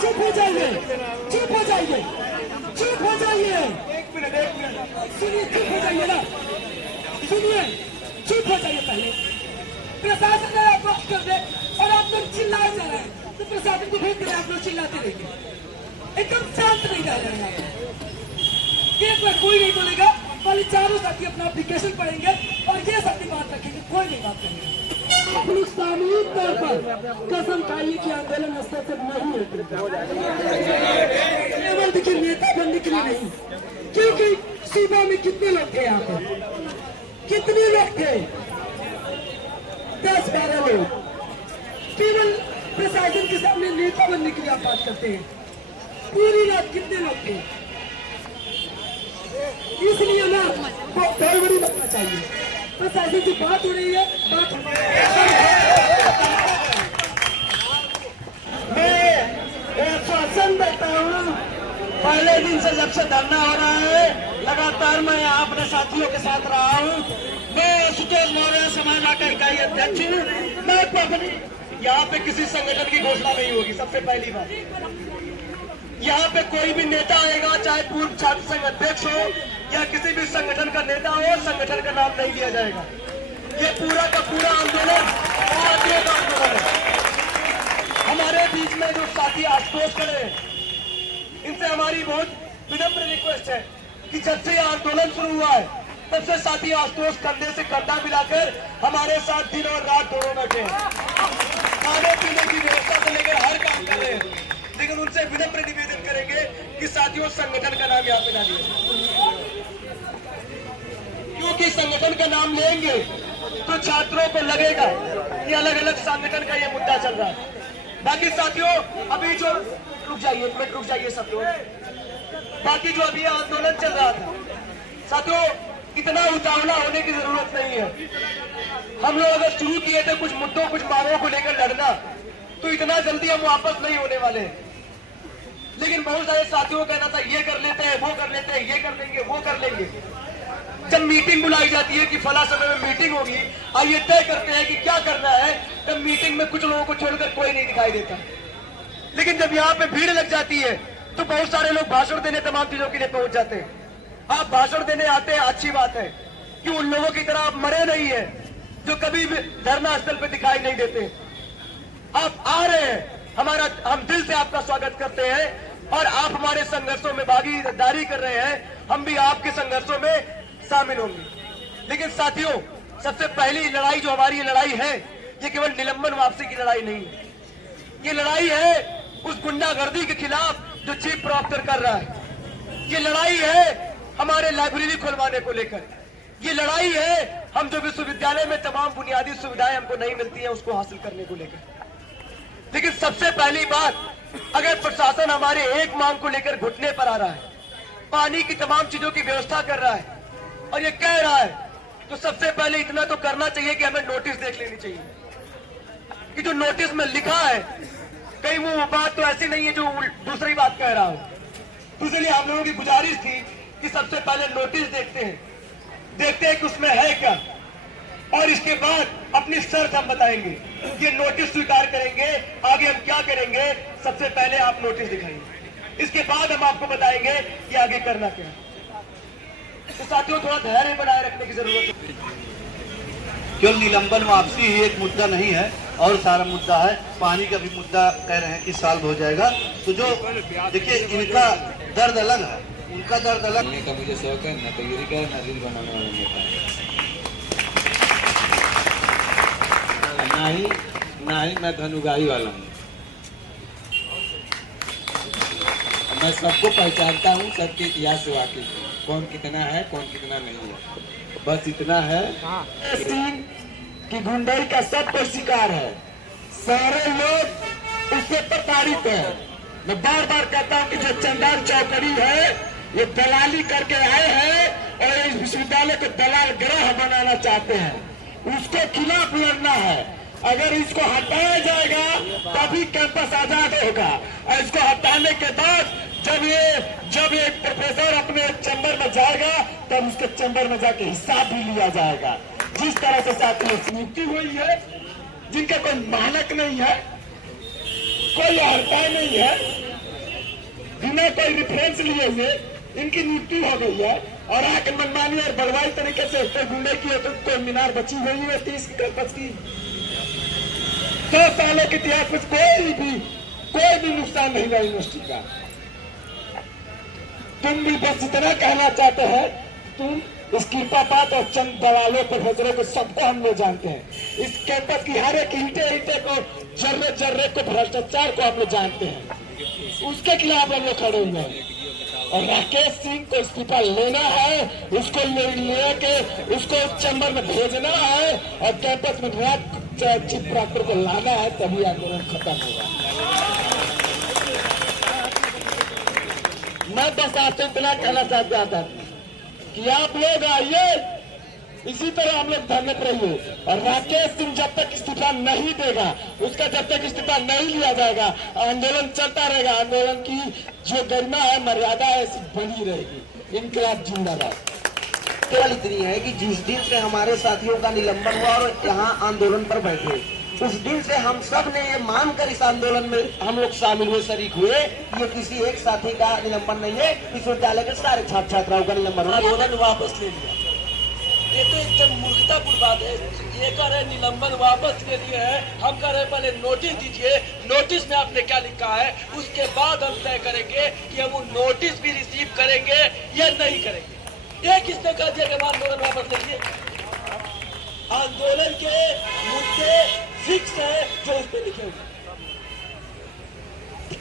चुप हो जाइए, चुप हो जाइए, चुप हो जाइए। एक मिनट सुनिए, चुप हो जाइए ना, सुनिए, चुप हो जाइए पहले। प्रशासन ने आप वक्त कर दे और आप लोग चिल्लाए जा रहे हैं तो प्रशासन को भेज दे, आप लोग चिल्लाते रहिए, एकदम शांत नहीं रह रहे हैं। एक बार कोई नहीं बोलेगा, वाले चारों साथी अपना एप्लीकेशन पढ़ेंगे और ये साथी बात रखेंगे, कोई नहीं बात करेंगे। अपनी सामूहिक तौर पर कसम खाइए कि आंदोलन अस्तर तक नहीं है। केवल देखिए नेता बनने के लिए नहीं, क्योंकि सुबह में कितने लोग थे यहाँ पे, कितने लोग थे, 10-12 लोग। केवल प्रशासन के सामने नेता बनने के लिए आप बात करते हैं। पूरी रात कितने लोग थे, इसलिए ना बहुत बड़ी बनना चाहिए। प्रशासन की बात हो रही है, बात मैं आश्वासन देता हूँ, पहले दिन से जब से धरना हो रहा है लगातार मैं यहाँ अपने साथियों के साथ रहा हूँ। मैं सुतोष मौर्य समाज का इकाई अध्यक्ष हूँ। मैं अपनी यहाँ पे किसी संगठन की घोषणा नहीं होगी। सबसे पहली बात, यहाँ पे कोई भी नेता आएगा, चाहे पूर्व छात्र संघ अध्यक्ष हो या किसी भी संगठन का नेता हो, संगठन का नाम नहीं लिया जाएगा। ये पूरा का पूरा आंदोलन भारतीय का आंदोलन है। हमारे बीच में जो साथी आशुतोष खड़े हैं, इनसे हमारी बहुत विनम्र रिक्वेस्ट है कि जब से ये आंदोलन शुरू हुआ है तब से साथी आशुतोष कंधे से कंधा मिलाकर हमारे साथ दिन और रात दोनों बैठे हैं। खाने पीने की व्यवस्था से लेकर हर काम कर रहे हैं। लेकिन उनसे विनम्र निवेदन करेंगे कि साथियों संगठन का नाम यहाँ पे ना लिया, क्योंकि संगठन का नाम लेंगे तो छात्रों को लगेगा कि अलग अलग संगठन का ये मुद्दा चल रहा है। बाकी साथियों, अभी जो रुक जाइए, एक मिनट रुक जाइए सब लोग। बाकी जो अभी आंदोलन चल रहा था साथियों, इतना उतावला होने की जरूरत नहीं है। हम लोग अगर शुरू किए थे कुछ मुद्दों, कुछ मांगों को लेकर लड़ना, तो इतना जल्दी हम वापस नहीं होने वाले। लेकिन बहुत सारे साथियों का कहना था ये कर लेते हैं, वो कर लेते हैं, ये कर लेंगे, वो कर लेंगे। जब मीटिंग बुलाई जाती है कि फला समय में मीटिंग होगी, आइए तय करते हैं कि क्या करना है, तब मीटिंग में कुछ लोगों को छोड़कर कोई नहीं दिखाई देता। लेकिन जब यहाँ पे भीड़ लग जाती है तो बहुत सारे लोग भाषण देने तमाम चीजों के लिए पहुंच जाते हैं। आप भाषण देने आते हैं, अच्छी बात है कि उन लोगों की तरह आप मरे नहीं है जो कभी भी धरना स्थल पे दिखाई नहीं देते। आप आ रहे हैं, हम दिल से आपका स्वागत करते हैं और आप हमारे संघर्षों में भागीदारी कर रहे हैं, हम भी आपके संघर्षों में शामिल होंगे। लेकिन साथियों, सबसे पहली लड़ाई जो हमारी लड़ाई है, ये केवल निलंबन वापसी की लड़ाई नहीं है। ये लड़ाई है उस गुंडागर्दी के खिलाफ जो चीफ प्रोक्टर कर रहा है। ये लड़ाई है हमारे लाइब्रेरी खुलवाने को लेकर। ये लड़ाई है हम जो विश्वविद्यालय में तमाम बुनियादी सुविधाएं हमको नहीं मिलती हैं उसको हासिल करने को लेकर। लेकिन सबसे पहली बात, अगर प्रशासन हमारे एक मांग को लेकर घुटने पर आ रहा है, पानी की तमाम चीजों की व्यवस्था कर रहा है और ये कह रहा है, तो सबसे पहले इतना तो करना चाहिए कि हमें नोटिस देख लेनी चाहिए कि जो नोटिस में लिखा है कहीं वो बात तो ऐसी नहीं है जो दूसरी बात कह रहा हो। तो इसलिए हम लोगों की गुजारिश थी कि सबसे पहले नोटिस देखते हैं कि उसमें है क्या, और इसके बाद अपनी शर्त हम बताएंगे। ये नोटिस स्वीकार करेंगे, आगे हम क्या करेंगे, सबसे पहले आप नोटिस दिखाएंगे, इसके बाद हम आपको बताएंगे कि आगे करना क्या है। तो साथियों, थोड़ा धैर्य बनाए रखने की जरूरत है। केवल निलंबन वापसी ही एक मुद्दा नहीं है और सारा मुद्दा है। पानी का भी मुद्दा कह रहे हैं कि सॉल्व हो जाएगा। तो जो देखिए, इनका दर्द अलग है, उनका दर्द अलग का मुझे शौक है, न तैयारी का न रील बनाने वाला नेता, ना ही मैं धनुगाही वाला हूँ। मैं सबको पहचानता हूँ, सबके इतिहास से वाकिफ हूँ, कौन कितना है कौन कितना नहीं है। बस इतना है कि गुंडाई का सब कोई शिकार है, सारे लोग उससे प्रताड़ित है। मैं बार बार कहता हूँ कि जो चंदन चौकड़ी है ये दलाली करके आए हैं और इस विश्वविद्यालय को दलाल ग्रह बनाना चाहते हैं, उसके खिलाफ लड़ना है। अगर इसको हटाया जाएगा तभी कैंपस आजाद होगा, और इसको हटाने के बाद जब ये प्रोफेसर अपने चैम्बर में जाएगा तब उसके चैम्बर में जाके हिसाब भी लिया जाएगा। जिस तरह से साथियों नियुक्ति हुई है, जिनका कोई मानक नहीं है, कोई हड़ताल नहीं है, बिना कोई रेफरेंस लिए हुए इनकी मृत्यु हो गई है और आके मनमानी और बड़वाई तरीके से कोई गुंडे की तो कोई मीनार बची हुई है 30 कैंपस की। 100 सालों के इतिहास में कोई भी नुकसान नहीं हुआ यूनिवर्सिटी का। तुम भी बस इतना कहना चाहते हैं, तुम इस कृपापात और चंद दलालों प्रोफेसरों को सबको हम लोग जानते हैं। इस कैंपस की हर एक ईंटे को जर्रे जर्रे को भ्रष्टाचार को हम लोग जानते हैं, उसके खिलाफ हम लोग खड़े हुए हैं। और राकेश सिंह को इस्तीफा लेना है, उसको लेके उसको चैम्बर में भेजना है और कैंपस में नया चीफ प्रॉक्टर को लाना है, तभी आंदोलन खत्म होगा। मैं बस आपसे इतना कहना चाहता था कि आप लोग आइए, इसी तरह हम लोग धरने पर रहिए और राकेश सिंह जब तक इस्तीफा नहीं देगा, उसका जब तक इस्तीफा नहीं लिया जाएगा, आंदोलन चलता रहेगा। आंदोलन की जो गरिमा है, मर्यादा है, ऐसी बनी रहेगी। इनकलाब जिंदाबाद। केवल इतनी है कि जिस दिन से हमारे साथियों का निलंबन हुआ और यहाँ आंदोलन पर बैठे, उस दिन से हम सब ने ये मानकर इस आंदोलन में हम लोग शामिल हुए, शरीक हुए। ये किसी एक साथी का निलंबन नहीं है, विश्वविद्यालय के सारे छात्र छात्राओं का निलंबन हुआ। आंदोलन वापस ले लिया, ये तो एकदम मूर्खतापूर्ण बात है। ये कह रहे निलंबन वापस ले लिए है, हम कह रहे पहले नोटिस दीजिए, नोटिस में आपने क्या लिखा है, उसके बाद हम तय करेंगे कि हम वो नोटिस भी रिसीव करेंगे या नहीं करेंगे। ये किसने कह दिया कि आंदोलन वापस ले लिए? आंदोलन के मुद्दे फिक्स है जो उस पर लिखे हुए।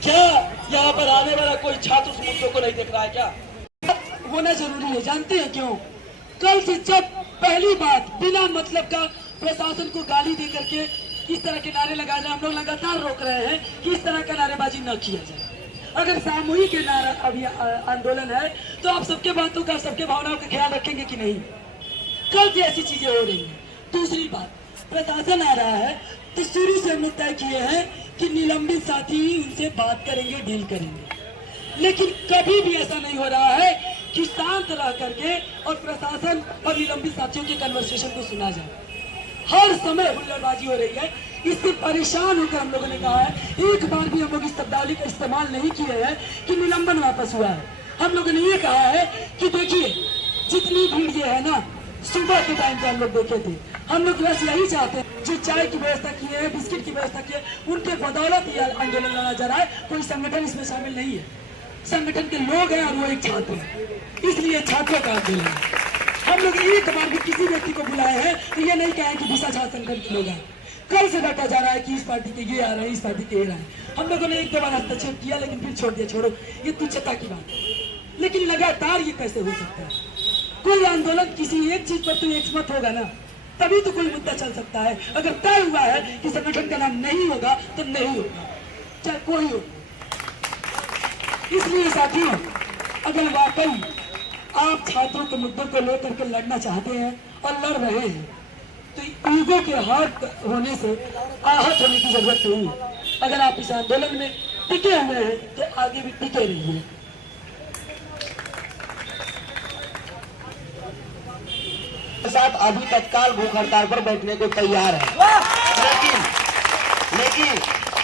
क्या यहाँ पर आने वाला कोई छात्र उस मुद्दों को नहीं देख रहा है? क्या होना जरूरी है? जानते हैं क्यों? कल से जब पहली बात बिना मतलब का प्रशासन को गाली दे करके किस तरह के नारे लगाए जाए, हम लोग लगातार रोक रहे हैं कि इस तरह का नारेबाजी न किया जाए। अगर सामूहिक नारा अभी आंदोलन है तो आप सबके बातों का, सबके भावनाओं का ख्याल रखेंगे कि नहीं? कल से ऐसी चीजें हो रही है। दूसरी बात, प्रशासन आ रहा है तो शुरू से हमने तय किए हैं कि निलंबित साथी उनसे बात करेंगे, डील करेंगे, लेकिन कभी भी ऐसा नहीं हो रहा है कि शांत रह करके और प्रशासन और निलंबित साथियों के कन्वर्सेशन को सुना जाए। हर समय हुल्लड़बाजी हो रही है। इससे परेशान होकर हम लोगों ने कहा है, एक बार भी हम लोग इस शब्दावली का इस्तेमाल नहीं किए हैं कि निलंबन वापस हुआ है। हम लोगों ने ये कहा है कि देखिए, जितनी भीड़ ये है ना, सुबह के टाइम पे हम लोग देखे थे। हम लोग बस यही चाहते हैं, जो चाय की व्यवस्था की है, बिस्किट की व्यवस्था की है, उनके बदौलत ये आंदोलन लड़ा जा रहा है। कोई संगठन इसमें शामिल नहीं है, संगठन के लोग हैं और वो एक छात्र है, इसलिए छात्रों का आंदोलन है। हम लोग एक बार भी किसी व्यक्ति को बुलाए हैं तो ये नहीं कहा कि दिशा छात्र संगठन के लोग हैं। कल से डाटा जा रहा है कि इस पार्टी के ये आ रहे हैं, इस पार्टी के ये आ रहे हैं। हम लोगों ने एक दो बार हस्तक्षेप किया लेकिन फिर छोड़ दिया, छोड़ो, ये तुच्छता की बात है। लेकिन लगातार ये कैसे हो सकता है? कोई आंदोलन किसी एक चीज पर तो एकमत होगा ना, तभी तो कोई मुद्दा चल सकता है। अगर तय हुआ है कि संगठन का नाम नहीं होगा तो नहीं होगा, चाहे कोई हो। इसलिए साथियों, अगर वाकई आप छात्रों के मुद्दों को लेकर के लड़ना चाहते हैं और लड़ रहे हैं तो ईगो के हर्ट होने से आहत होने की जरूरत नहीं है। अगर आप इस आंदोलन में टिके हुए हैं तो आगे भी टिके रहिए। साथ अभी तत्काल भूख हड़ताल पर बैठने को तैयार है, लेकिन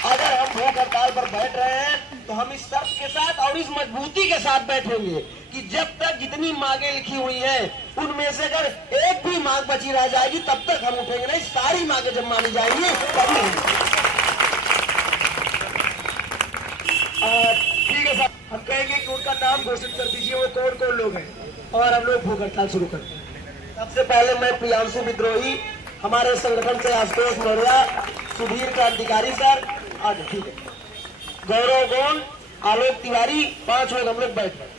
अगर हम भूख हड़ताल पर बैठ रहे हैं तो हम इस शर्त के साथ और इस मजबूती के साथ बैठेंगे कि जब तक जितनी मांगे लिखी हुई हैं उनमें से अगर एक भी मांग बची रह जाएगी तब तक हम उठेंगे नहीं। सारी मांगे जब मानी जाएंगी तभी ठीक है साहब, हम कहेंगे कि उनका नाम घोषित कर दीजिए, वो कौन कौन लोग हैं, और हम लोग भूख हड़ताल शुरू करते हैं। सबसे पहले मैं प्रियांशु विद्रोही, हमारे संगठन से आशुतोष मौर्य, सुधीर क्रांतिकारी सर, आज ठीक है, गौरव गोंड, आलोक तिवारी, 5 लोग हम लोग बैठ रहे हैं।